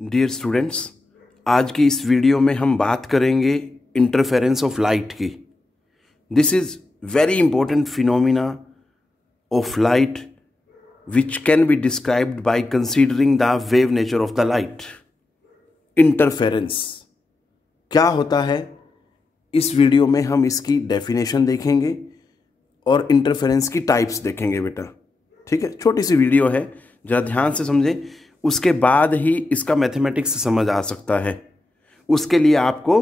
Dear students, आज की इस वीडियो में हम बात करेंगे इंटरफेरेंस ऑफ लाइट की। This is very important phenomena of light which can be described bye considering the wave nature of the light. Interference क्या होता है, इस वीडियो में हम इसकी डेफिनेशन देखेंगे और इंटरफेरेंस की टाइप्स देखेंगे बेटा। ठीक है, छोटी सी वीडियो है, ज़रा ध्यान से समझें, उसके बाद ही इसका मैथमेटिक्स समझ आ सकता है। उसके लिए आपको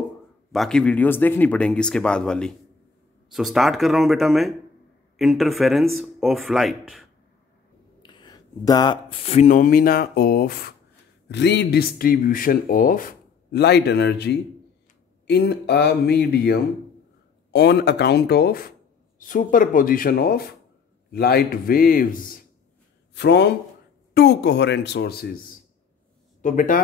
बाकी वीडियोस देखनी पड़ेंगी इसके बाद वाली। सो स्टार्ट कर रहा हूं बेटा मैं। Interference of light, the phenomena of redistribution of light energy in a medium on account of superposition of light waves from to coherent sources. तो बेटा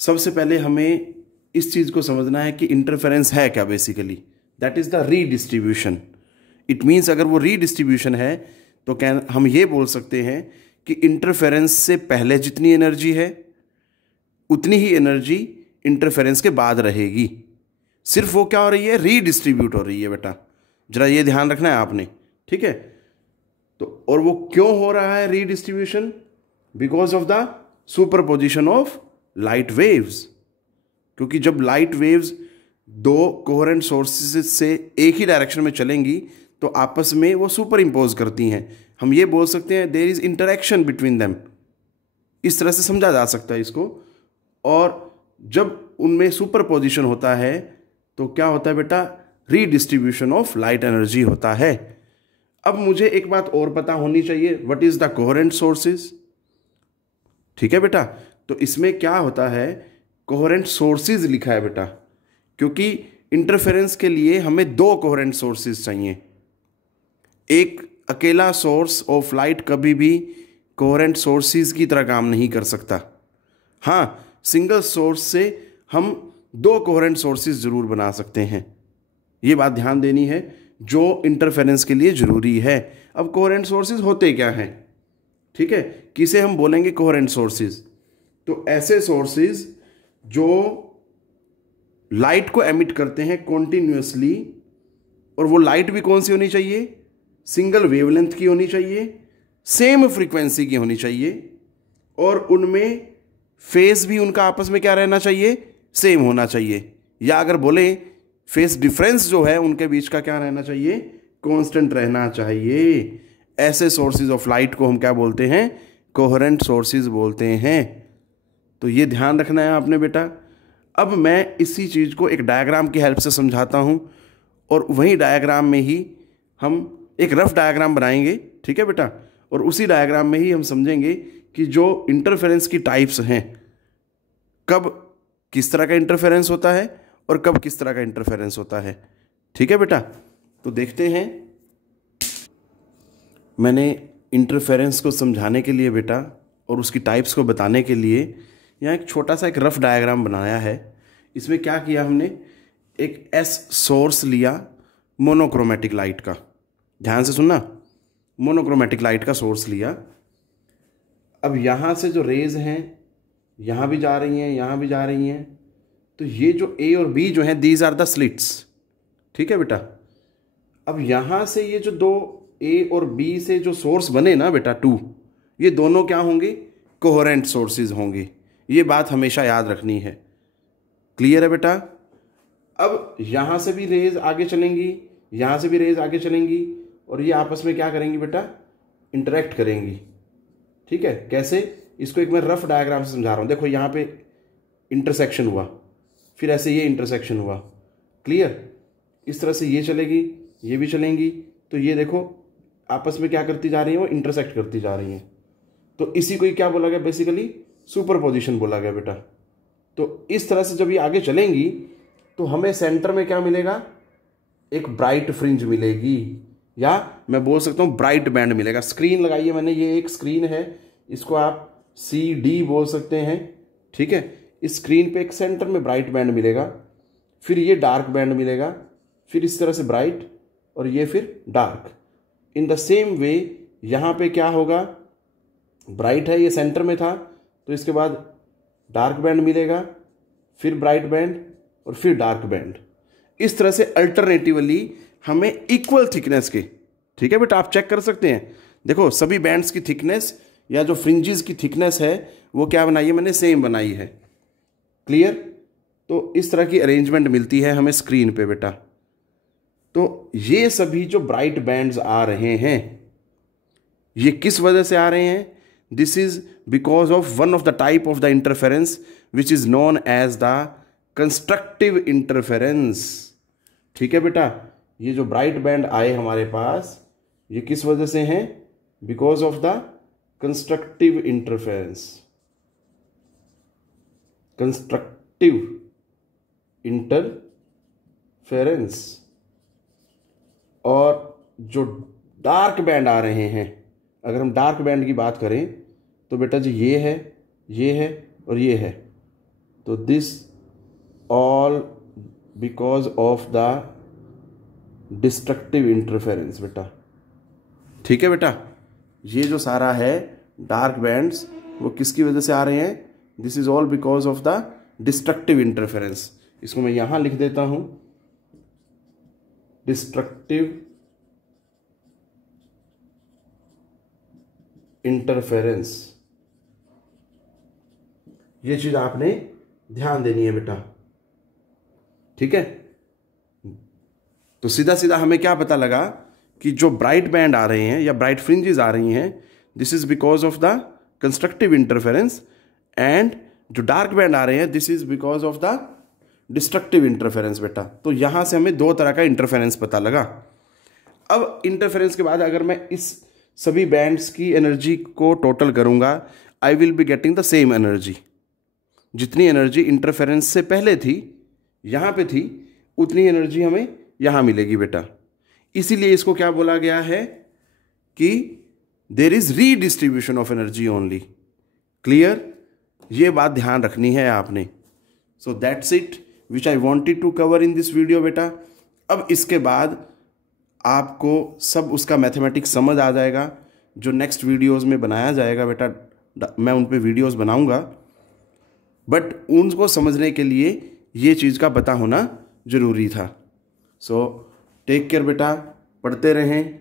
सबसे पहले हमें इस चीज को समझना है कि इंटरफेरेंस है क्या। Basically that is the redistribution. It means अगर वो रीडिस्ट्रीब्यूशन है तो क्या हम ये बोल सकते हैं कि इंटरफेरेंस से पहले जितनी एनर्जी है उतनी ही एनर्जी इंटरफेरेंस के बाद रहेगी। सिर्फ वो क्या हो रही है, रीडिस्ट्रीब्यूट हो रही है बेटा। जरा ये ध्यान रखना है आपने, ठीक है। तो और वो क्यों हो रहा है redistribution? Because of the superposition of light waves. क्योंकि जब लाइट वेव्स दो कोहेरेंट सोर्सेज से एक ही डायरेक्शन में चलेंगी तो आपस में वो सुपर इम्पोज करती हैं। हम ये बोल सकते हैं there is interaction between them. इस तरह से समझा जा सकता है इसको। और जब उनमें सुपरपोजिशन होता है तो क्या होता है बेटा, रीडिस्ट्रीब्यूशन ऑफ लाइट एनर्जी होता है। अब मुझे एक बात और पता होनी चाहिए, what is the coherent sources. ठीक है बेटा, तो इसमें क्या होता है, कोहेरेंट सोर्सेज लिखा है बेटा, क्योंकि इंटरफेरेंस के लिए हमें दो कोहेरेंट सोर्सेज चाहिए। एक अकेला सोर्स ऑफ लाइट कभी भी कोहेरेंट सोर्सेज की तरह काम नहीं कर सकता। हाँ, सिंगल सोर्स से हम दो कोहेरेंट सोर्सेज जरूर बना सकते हैं। ये बात ध्यान देनी है जो इंटरफेरेंस के लिए जरूरी है। अब कोहेरेंट सोर्सेज होते क्या हैं, ठीक है, किसे हम बोलेंगे कोहेरेंट सोर्सेज? तो ऐसे सोर्सेज जो लाइट को एमिट करते हैं कॉन्टिन्यूसली, और वो लाइट भी कौन सी होनी चाहिए, सिंगल वेवलेंथ की होनी चाहिए, सेम फ्रीक्वेंसी की होनी चाहिए, और उनमें फेज भी उनका आपस में क्या रहना चाहिए, सेम होना चाहिए। या अगर बोले फेज डिफरेंस जो है उनके बीच का क्या रहना चाहिए, कांस्टेंट रहना चाहिए। ऐसे सोर्सेज ऑफ लाइट को हम क्या बोलते हैं, कोहेरेंट सोर्सेज बोलते हैं। तो ये ध्यान रखना है आपने बेटा। अब मैं इसी चीज़ को एक डायग्राम की हेल्प से समझाता हूँ, और वही डायग्राम में ही हम एक रफ डायग्राम बनाएंगे, ठीक है बेटा। और उसी डायग्राम में ही हम समझेंगे कि जो इंटरफेरेंस की टाइप्स हैं, कब किस तरह का इंटरफेरेंस होता है और कब किस तरह का इंटरफेरेंस होता है। ठीक है बेटा, तो देखते हैं। मैंने इंटरफेरेंस को समझाने के लिए बेटा और उसकी टाइप्स को बताने के लिए यहाँ एक छोटा सा एक रफ डायग्राम बनाया है। इसमें क्या किया हमने, एक एस सोर्स लिया मोनोक्रोमेटिक लाइट का। ध्यान से सुनना, मोनोक्रोमेटिक लाइट का सोर्स लिया। अब यहाँ से जो रेज हैं यहाँ भी जा रही हैं, यहाँ भी जा रही हैं, तो ये जो ए और बी जो हैं, दीज आर द स्लिट्स। ठीक है बेटा। अब यहाँ से ये जो दो ए और बी से जो सोर्स बने ना बेटा, टू, ये दोनों क्या होंगे, कोहेरेंट सोर्सेज होंगे। ये बात हमेशा याद रखनी है। क्लियर है बेटा। अब यहाँ से भी रेज आगे चलेंगी, यहाँ से भी रेज आगे चलेंगी, और ये आपस में क्या करेंगी बेटा, इंटरेक्ट करेंगी। ठीक है, कैसे, इसको एक मैं रफ डायग्राम से समझा रहा हूँ। देखो यहाँ पे इंटरसेक्शन हुआ, फिर ऐसे ये इंटरसेक्शन हुआ। क्लियर, इस तरह से ये चलेगी, ये भी चलेंगी, तो ये देखो आपस में क्या करती जा रही है, वो इंटरसेक्ट करती जा रही हैं। तो इसी को ही क्या बोला गया, बेसिकली सुपरपोजिशन बोला गया बेटा। तो इस तरह से जब ये आगे चलेंगी तो हमें सेंटर में क्या मिलेगा, एक ब्राइट फ्रिंज मिलेगी, या मैं बोल सकता हूँ ब्राइट बैंड मिलेगा। स्क्रीन लगाई है मैंने, ये एक स्क्रीन है, इसको आप CD बोल सकते हैं। ठीक है, इस स्क्रीन पे एक सेंटर में ब्राइट बैंड मिलेगा, फिर ये डार्क बैंड मिलेगा, फिर इस तरह से ब्राइट, और ये फिर dark. In the same way यहाँ पे क्या होगा, ब्राइट है, ये सेंटर में था, तो इसके बाद डार्क बैंड मिलेगा, फिर ब्राइट बैंड और फिर डार्क बैंड। इस तरह से अल्टरनेटिवली हमें इक्वल थिकनेस के, ठीक है बेटा, आप चेक कर सकते हैं। देखो सभी बैंड्स की थिकनेस या जो फ्रिंजेस की थिकनेस है वो क्या बनाई है मैंने, सेम बनाई है। क्लियर? तो इस तरह की अरेंजमेंट मिलती है हमें स्क्रीन पे बेटा। तो ये सभी जो ब्राइट बैंड्स आ रहे हैं ये किस वजह से आ रहे हैं? This is because of one of the type of the interference which is known as the constructive interference. ठीक है बेटा, ये जो ब्राइट बैंड आए हमारे पास ये किस वजह से हैं? Because of the constructive interference. Constructive interference. और जो डार्क बैंड आ रहे हैं, अगर हम डार्क बैंड की बात करें तो बेटा जी ये है, ये है और ये है। तो this all because of the destructive interference बेटा। ठीक है बेटा, ये जो सारा है डार्क बैंड्स वो किसकी वजह से आ रहे हैं? This is all because of the destructive interference. इसको मैं यहां लिख देता हूं, डिस्ट्रक्टिव इंटरफेरेंस। ये चीज आपने ध्यान देनी है बेटा। ठीक है, तो सीधा सीधा हमें क्या पता लगा कि जो ब्राइट बैंड आ रहे हैं या ब्राइट फ्रिंजेस आ रही हैं this is because of the constructive interference, and जो डार्क बैंड आ रहे हैं this is because of the destructive interference बेटा। तो यहां से हमें दो तरह का इंटरफेरेंस पता लगा। अब इंटरफेरेंस के बाद अगर मैं इस सभी बैंड्स की एनर्जी को टोटल करूंगा I will be getting the same energy. जितनी एनर्जी इंटरफेरेंस से पहले थी यहां पे थी उतनी एनर्जी हमें यहां मिलेगी बेटा। इसीलिए इसको क्या बोला गया है कि there is redistribution of energy only. Clear? ये बात ध्यान रखनी है आपने। So that's it which I wanted to cover in this video बेटा। अब इसके बाद आपको सब उसका मैथमेटिक्स समझ आ जाएगा। जो नेक्स्ट वीडियोस में बनाया जाएगा बेटा, मैं उन पे वीडियोस बनाऊंगा, बट उनको समझने के लिए ये चीज़ का पता होना ज़रूरी था। सो टेक केयर बेटा, पढ़ते रहें,